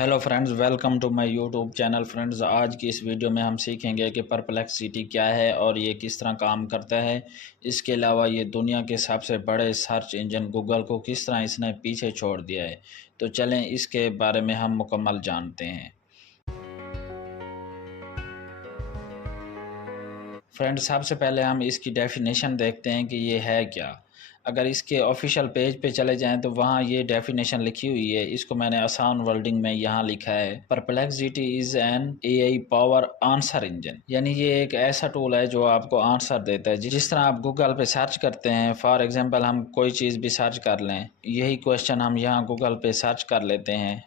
Hello friends, welcome to my YouTube channel. Friends, आज की इस वीडियो में हम सीखेंगे कि परप्लेक्सिटी क्या है और ये किस तरह काम करता है। इसके अलावा ये दुनिया के सबसे बड़े सर्च इंजन गूगल को किस तरह इसने पीछे छोड़ दिया है। तो चलें इसके बारे में हम मुकम्मल जानते हैं। फ्रेंड्स, सबसे पहले हम इसकी डेफिनेशन देखते हैं कि ये है क्या। अगर इसके ऑफिशियल पेज पे चले जाएं तो वहाँ ये डेफिनेशन लिखी हुई है। इसको मैंने आसान वर्डिंग में यहाँ लिखा है, perplexity is an AI power answer engine. यानी ये एक ऐसा टूल है जो आपको आंसर देता है। जिस तरह आप गूगल पे सर्च करते हैं, फॉर एग्जांपल हम कोई चीज़ भी सर्च कर लें, यही क्वेश्चन हम यहाँ गूगल पे सर्च कर लेते हैं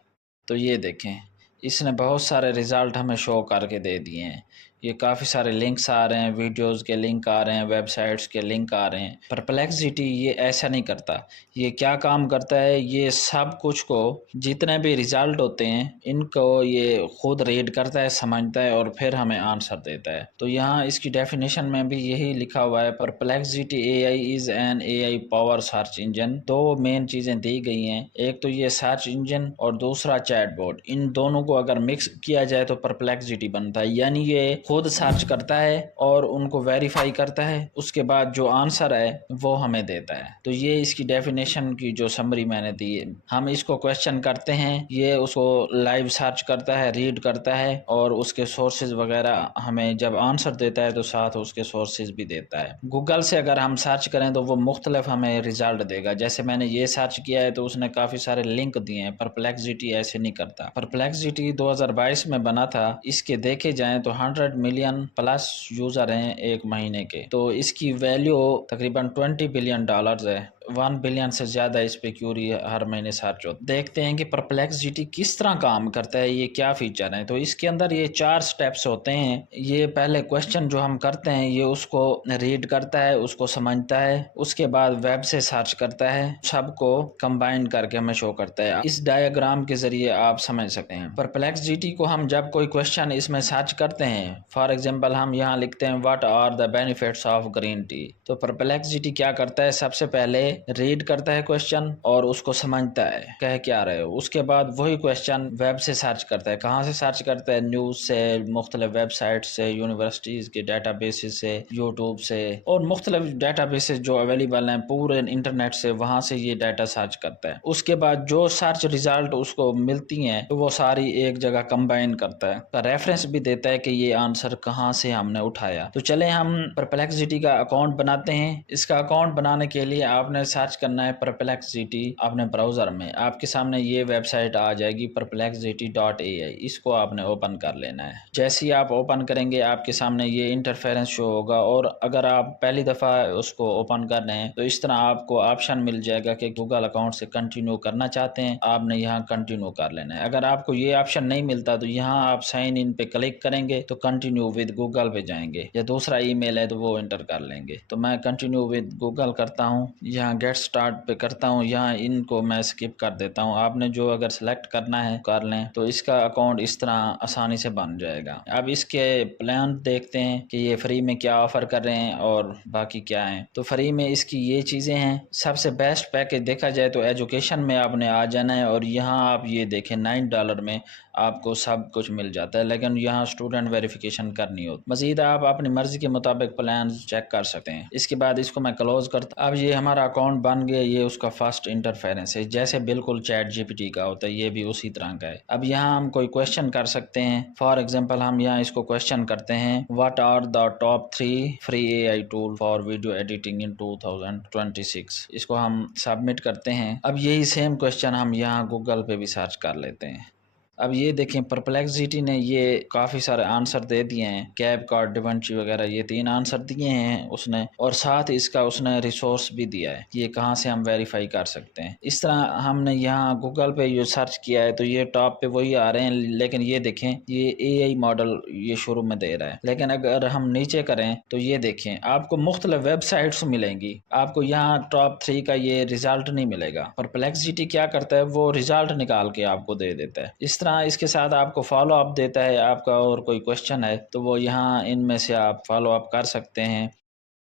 तो ये देखें, इसने बहुत सारे रिज़ल्ट हमें शो करके दे दिए हैं। ये काफ़ी सारे लिंक्स आ रहे हैं, वीडियोस के लिंक आ रहे हैं, वेबसाइट्स के लिंक आ रहे हैं। परप्लेक्सिटी ये ऐसा नहीं करता। ये क्या काम करता है, ये सब कुछ को, जितने भी रिज़ल्ट होते हैं इनको ये खुद रीड करता है, समझता है और फिर हमें आंसर देता है। तो यहाँ इसकी डेफिनेशन में भी यही लिखा हुआ है, perplexity AI is an AI power search engine. दो मेन चीज़ें दी गई हैं, एक तो ये सर्च इंजन और दूसरा चैटबॉट। इन दोनों को अगर मिक्स किया जाए तो परप्लेक्सिटी बनता है। यानी ये खुद सर्च करता है और उनको वेरीफाई करता है, उसके बाद जो आंसर है वो हमें देता है। तो ये इसकी डेफिनेशन की जो समरी मैंने दी है। हम इसको क्वेश्चन करते हैं, ये उसको लाइव सर्च करता है, रीड करता है और उसके सोर्सेज वगैरह हमें जब आंसर देता है तो साथ उसके सोर्सेज भी देता है। गूगल से अगर हम सर्च करें तो वो मुख्तलिफ हमें रिजल्ट देगा। जैसे मैंने ये सर्च किया है तो उसने काफ़ी सारे लिंक दिए हैं। परप्लेक्सिटी ऐसे नहीं करता। परप्लेक्सिटी 2022 में बना था। इसके देखे जाएं तो 100 मिलियन प्लस यूज़र हैं एक महीने के। तो इसकी वैल्यू तकरीबन $20 बिलियन है। 1 बिलियन से ज़्यादा इस पे क्यूरी हर महीने सर्च होता है। देखते हैं कि परप्लेक्सिटी किस तरह काम करता है, ये क्या फीचर है। तो इसके अंदर ये 4 स्टेप्स होते हैं। ये पहले क्वेश्चन जो हम करते हैं ये उसको रीड करता है, उसको समझता है, उसके बाद वेब से सर्च करता है, सबको कंबाइन करके हमें शो करता है। इस डायग्राम के जरिए आप समझ सकते हैं परप्लेक्सिटी को। हम जब कोई क्वेश्चन इसमें सर्च करते हैं, फॉर एग्जाम्पल हम यहाँ लिखते हैं what are the benefits of green tea. तो परप्लेक्सिटी क्या करता है, सबसे पहले रीड करता है क्वेश्चन और उसको समझता है कह क्या रहे हो। उसके बाद वही क्वेश्चन वेब से सर्च करता है। कहाँ से सर्च करता है, न्यूज़ से, मुख्तलिफ वेबसाइट से, यूनिवर्सिटीज़ के डाटाबेसेस से, यूट्यूब से और मुख्तलिफ डाटाबेसेस जो अवेलेबल हैं पूरे इंटरनेट से, वहाँ से ये डाटा सर्च करता है। उसके बाद जो सर्च रिजल्ट उसको मिलती हैं तो वो सारी एक जगह कंबाइन करता है, रेफरेंस भी देता है कि ये आंसर कहाँ से हमने उठाया। तो चले हम परप्लेक्सिटी का अकाउंट बनाते हैं। इसका अकाउंट बनाने के लिए आपने सर्च करना है परप्लेक्सिटी अपने ब्राउज़र में। आपके सामने ये वेबसाइट आ जाएगी perplexity.ai। इसको आपने ओपन कर लेना है। जैसे ही आप ओपन करेंगे आपके सामने ये इंटरफेरेंस शो होगा और अगर आप पहली दफ़ा उसको ओपन कर रहे हैं तो इस तरह आपको ऑप्शन मिल जाएगा कि गूगल अकाउंट से कंटिन्यू करना चाहते हैं, आपने यहाँ कंटिन्यू कर लेना है। अगर आपको ये ऑप्शन नहीं मिलता तो यहाँ आप साइन इन पे क्लिक करेंगे तो कंटिन्यू विद गूगल पे जाएंगे, या दूसरा ईमेल है तो वो एंटर कर लेंगे। तो मैं कंटिन्यू विद गूगल करता हूँ, यहाँ गेट स्टार्ट पे करता हूँ, यहाँ इनको मैं स्किप कर देता हूँ। आपने जो अगर सेलेक्ट करना है कर लें। तो इसका अकाउंट इस तरह आसानी से बन जाएगा। अब इसके प्लान देखते हैं कि ये फ्री में क्या ऑफर कर रहे हैं और बाकी क्या है। तो फ्री में इसकी ये चीज़ें हैं। सबसे बेस्ट पैकेज देखा जाए तो एजुकेशन में आपने आ जाना है और यहाँ आप ये देखें $9 में आपको सब कुछ मिल जाता है, लेकिन यहाँ स्टूडेंट वेरिफिकेशन करनी होती। मजीद आप अपनी मर्जी के मुताबिक प्लान चेक कर सकते हैं। इसके बाद इसको मैं क्लोज करता। अब ये हमारा अकाउंट बन गया। ये उसका फर्स्ट इंटरफेरेंस है, जैसे बिल्कुल चैट जीपीटी का होता है, ये भी उसी तरह का है। अब यहाँ हम कोई क्वेश्चन कर सकते हैं। फॉर एग्जाम्पल हम यहाँ इसको क्वेश्चन करते हैं, what are the top 3 free AI tool for video editing in 2026। इसको हम सबमिट करते हैं। अब यही सेम क्वेश्चन हम यहाँ गूगल पे भी सर्च कर लेते हैं। अब ये देखें परप्लेक्सिटी ने ये काफ़ी सारे आंसर दे दिए हैं, कैप कार्ड, डिवेंची वगैरह, ये 3 आंसर दिए हैं उसने, और साथ इसका उसने रिसोर्स भी दिया है कि ये कहाँ से हम वेरीफाई कर सकते हैं। इस तरह हमने यहाँ गूगल पे ये सर्च किया है तो ये टॉप पे वही आ रहे हैं, लेकिन ये देखें ये एआई मॉडल ये शुरू में दे रहा है। लेकिन अगर हम नीचे करें तो ये देखें आपको मुख्तलिफ वेबसाइट्स मिलेंगी, आपको यहाँ टॉप 3 का ये रिजल्ट नहीं मिलेगा। परप्लेक्सिटी क्या करता है, वो रिजल्ट निकाल के आपको दे देता है। इस तरह इसके साथ आपको फॉलो अप देता है। आपका और कोई क्वेश्चन है तो वो यहाँ इनमें से आप फॉलो अप कर सकते हैं।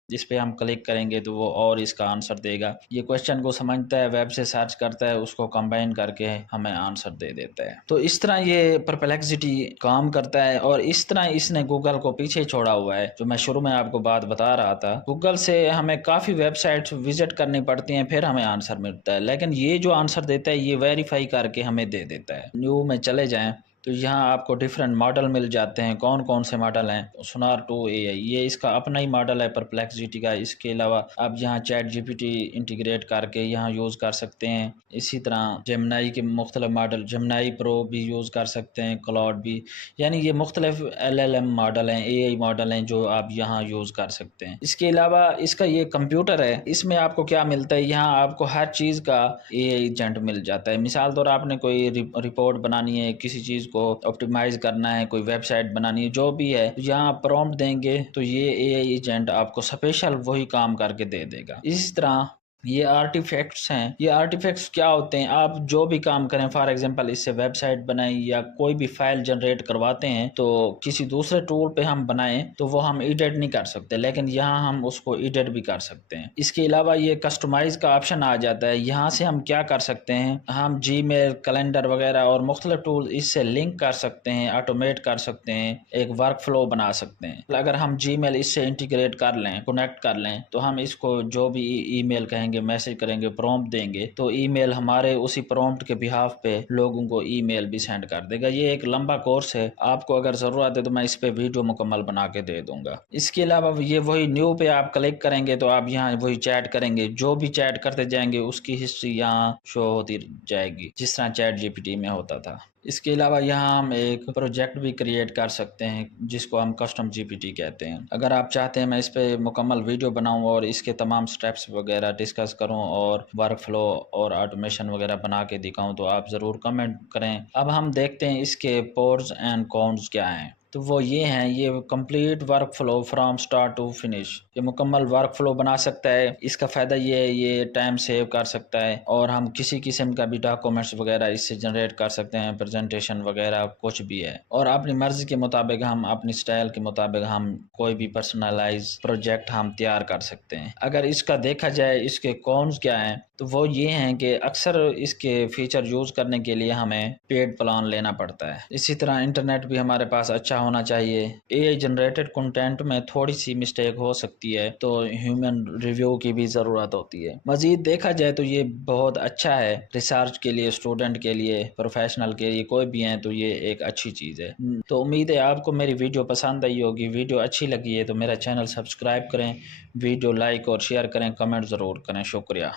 जिस पे हम क्लिक करेंगे तो वो और इसका आंसर देगा। ये क्वेश्चन को समझता है, वेब से सर्च करता है, उसको कंबाइन करके हमें आंसर दे देता है। तो इस तरह ये परप्लेक्सिटी काम करता है और इस तरह इसने गूगल को पीछे छोड़ा हुआ है। जो मैं शुरू में आपको बात बता रहा था, गूगल से हमें काफ़ी वेबसाइट्स विजिट करनी पड़ती हैं फिर हमें आंसर मिलता है, लेकिन ये जो आंसर देता है ये वेरीफाई करके हमें दे देता है। न्यू में चले जाएं तो यहाँ आपको डिफरेंट मॉडल मिल जाते हैं। कौन कौन से मॉडल हैं? सोनार 2 AI, ये इसका अपना ही मॉडल है परप्लेक्सिटी का। इसके अलावा आप यहाँ चैट GPT इंटीग्रेट करके यहाँ यूज़ कर सकते हैं। इसी तरह जेमिनाई के मुख्तलिफ मॉडल, जेमिनाई प्रो भी यूज़ कर सकते हैं, क्लाउड भी, यानी ये मुख्तलिफ LLM मॉडल हैं, AI मॉडल हैं जो आप यहाँ यूज़ कर सकते हैं। इसके अलावा इसका ये कंप्यूटर है, इसमें आपको क्या मिलता है, यहाँ आपको हर चीज़ का AI एजेंट मिल जाता है। मिसाल तौर आपने कोई रिपोर्ट बनानी है, किसी चीज़ को ऑप्टिमाइज करना है, कोई वेबसाइट बनानी है, जो भी है, यहाँ प्रॉम्प्ट देंगे तो ये AI एजेंट आपको स्पेशल वही काम करके दे देगा। इसी तरह ये आर्टिफैक्ट्स हैं। ये आर्टिफैक्ट्स क्या होते हैं? आप जो भी काम करें, फॉर एग्जांपल इससे वेबसाइट बनाएं या कोई भी फाइल जनरेट करवाते हैं तो किसी दूसरे टूल पे हम बनाएं तो वो हम एडिट नहीं कर सकते, लेकिन यहाँ हम उसको एडिट भी कर सकते हैं। इसके अलावा ये कस्टमाइज का ऑप्शन आ जाता है। यहाँ से हम क्या कर सकते हैं, हम जीमेल, कैलेंडर वगैरह और मुख्तलिफ टूल इससे लिंक कर सकते हैं, ऑटोमेट कर सकते हैं, एक वर्क फ्लो बना सकते हैं। अगर हम जीमेल इससे इंटीग्रेट कर लें, कनेक्ट कर लें, तो हम इसको जो भी ईमेल कहेंगे, मैसेज करेंगे, प्रॉम्प्ट देंगे तो ईमेल हमारे उसी प्रॉम्प्ट के बिहाफ पे लोगों को ईमेल भी सेंड कर देगा। ये एक लंबा कोर्स है, आपको अगर ज़रूरत है तो मैं इस पे वीडियो मुकम्मल बना के दे दूंगा। इसके अलावा ये वही न्यू पे आप क्लिक करेंगे तो आप यहाँ वही चैट करेंगे, जो भी चैट करते जाएंगे उसकी हिस्ट्री यहाँ शो होती जाएगी, जिस तरह चैट GPT में होता था। इसके अलावा यहाँ हम एक प्रोजेक्ट भी क्रिएट कर सकते हैं जिसको हम कस्टम GPT कहते हैं। अगर आप चाहते हैं मैं इस पे मुकम्मल वीडियो बनाऊं और इसके तमाम स्टेप्स वगैरह डिस्कस करूं और वर्क फ्लो और ऑटोमेशन वगैरह बना के दिखाऊं तो आप ज़रूर कमेंट करें। अब हम देखते हैं इसके प्रोस एंड कॉन्स क्या हैं। तो वो ये हैं, ये complete work flow from start to finish, ये मुकम्मल वर्क फ्लो बना सकता है। इसका फ़ायदा ये है, ये टाइम सेव कर सकता है और हम किसी किस्म का भी डॉक्यूमेंट्स वगैरह इससे जनरेट कर सकते हैं, प्रेजेंटेशन वगैरह कुछ भी है। और अपनी मर्ज़ी के मुताबिक हम, अपनी स्टाइल के मुताबिक हम कोई भी पर्सनलाइज प्रोजेक्ट हम तैयार कर सकते हैं। अगर इसका देखा जाए इसके कॉन्स क्या हैं तो वो ये हैं कि अक्सर इसके फीचर यूज़ करने के लिए हमें पेड प्लान लेना पड़ता है। इसी तरह इंटरनेट भी हमारे पास अच्छा होना चाहिए। AI जनरेटेड कंटेंट में थोड़ी सी मिस्टेक हो सकती है तो ह्यूमन रिव्यू की भी ज़रूरत होती है। मज़ीद देखा जाए तो ये बहुत अच्छा है रिसर्च के लिए, स्टूडेंट के लिए, प्रोफेशनल के लिए, कोई भी हैं तो ये एक अच्छी चीज़ है। तो उम्मीद है आपको मेरी वीडियो पसंद आई होगी। वीडियो अच्छी लगी है तो मेरा चैनल सब्सक्राइब करें, वीडियो लाइक और शेयर करें, कमेंट ज़रूर करें। शुक्रिया।